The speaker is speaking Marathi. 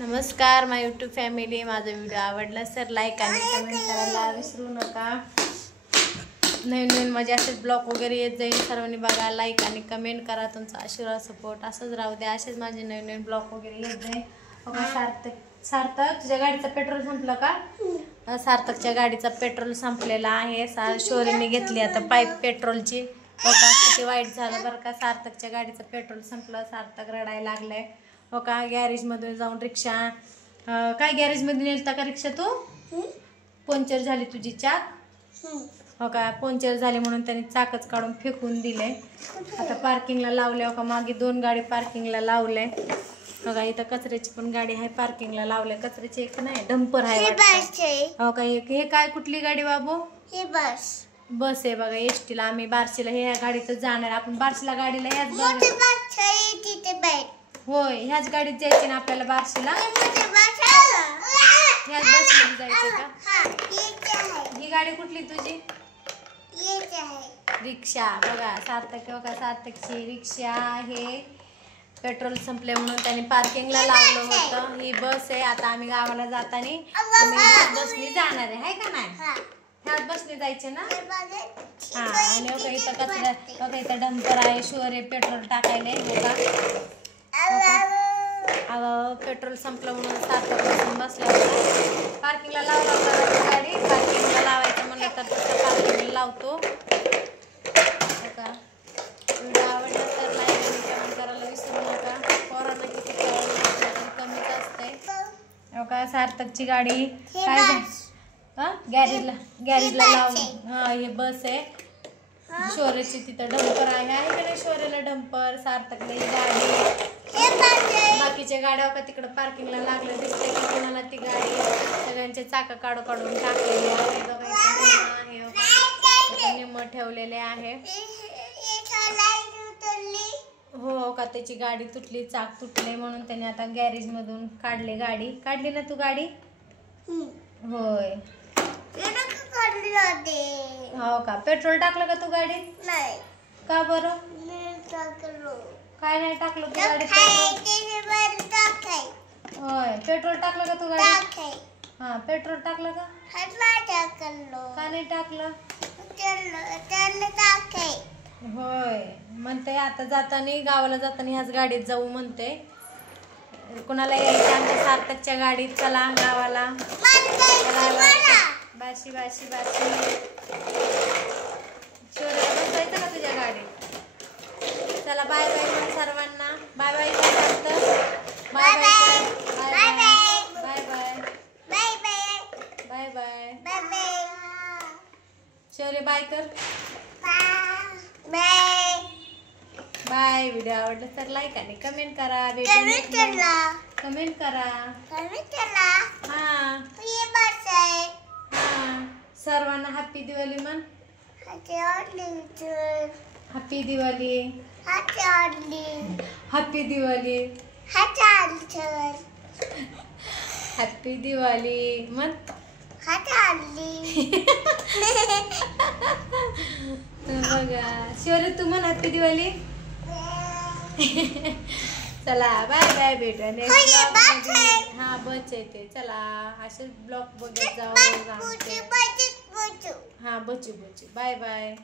नमस्कार माय यूट्यूब फॅमिली, माझा व्हिडिओ आवडला तर लाईक आणि कमेंट करायला विसरू नका। नवीन नवीन माझे असेच ब्लॉग वगैरे येत जाईल, सर्वांनी बघा, लाईक आणि कमेंट करा। तुमचा आशीर्वाद सपोर्ट असंच राहू द्या, असेच माझे नवीन नवीन ब्लॉग वगैरे येत जाईल। सार्थक तुझ्या गाडीचं पेट्रोल संपलं का? सार्थकच्या गाडीचा पेट्रोल संपलेला आहे। शोरीने घेतली आता पाईप पेट्रोलची। किती वाईट झालं बरं का, सार्थकच्या गाडीचं पेट्रोल संपलं, सार्थक रडायला लागलंय। हो का, गॅरेजमधून जाऊन रिक्षा काय गॅरेजमध्ये नेलता का रिक्षा? तू पंक्चर झाली तुझी चाक? हो का, पंक्चर झाली म्हणून त्याने चाकच काढून फेकून दिले। आता पार्किंगला लावले। हो का, मागे 2 गाडी पार्किंगला लावले। बघा इथं कचऱ्याची पण गाडी आहे पार्किंगला लावले। कचऱ्याची एक नाही, डंपर आहे वाटतं। हो का, हे काय कुठली गाडी बाबू? हे बस आहे बघा। एसटीला आम्ही बार्शीला ह्या गाडीतच जाणार। आपण बार्शीला गाडीला होय, ह्याच गाडीत जायचे ना आपल्याला बार्शीला? ह्याच बसमध्ये जायचं का? ही गाडी कुठली तुझी? रिक्षा बघा, सार्थक बघा, सार्थकची रिक्षा आहे। पेट्रोल संपले म्हणून त्याने पार्किंगला लावलं होतं। ही बस आहे। आता आम्ही गावाला जाताना आम्ही बसने जाणार आहे, हाय का नाही? ह्याच बसने जायचे ना? हा, आणि बघा इथं कचरा, बघा इथं डंपर आहे, शोरे पेट्रोल टाकायला। पेट्रोल संपलं म्हणून सार्थक बसून बसला होता। पार्किंगला लावला होता गाडी। पार्किंगला लावायचं म्हणलं तर तसं पार्किंगला लावतो। व्हिडिओ आवडला तर लाईक आणि कमेंट करायला विसरू नका। पोरांना किती कमीच असते। हो का, सार्थकची गाडी काय गॅरेजला लावून, हा हे बस आहे। शोरेची तिथं डंपर आहे का नाही? शोरेला डंपर, सार्थकला ही गाडी, बाकीच्या गाड्या का तिकडं पार्किंगला लागलं दिसते की कोणाला ती गाडी। सगळ्यांचे चाक काढून टाकलेली आहे बघा, निम्म ठेवलेले आहे। हो का, त्याची गाडी तुटली, चाक तुटले म्हणून त्याने आता गॅरेज मधून काढली गाडी। काढली ना तू गाडी? होय। हो का, पेट्रोल टाकलं का तू गाडीत? नाही का बरं? काय नाही टाकलं तू गाडीत? होय, पेट्रोल टाकलं का तू गाडीत? हा, पेट्रोल टाकलं का? का नाही टाकलं? होय, म्हणते आता जाताना, गावाला जाताना ह्याच गाडीत जाऊ म्हणते। कुणाला यायचं आमच्या सार्थकच्या गाडीत? चला गावाला। बाशी बाशी बाशी, शोरेला बसायचं का तुझ्या गाडीत? चला बाय बाय मग सर्वांना। बाय बाय काय करतं? Bye bye bye bye bye bye bye bye. Shaurya bye कर, बाय। व्हिडिओ आवडला तर लाईक आणि कमेंट करा, कमेंट करा। हा, सर्वांना हॅपी दिवाळी म्हण। Happy Diwali, happy Diwali, happy Diwali म्हण। बघा शौर्य, तू म्हण हॅपी दिवाळी। चला बाय बाय, भेटूया नेक्स्ट ब्लॉग। हा बच येते, चला असेच ब्लॉग बघत जाऊ। हा बचू बचू, बाय बाय।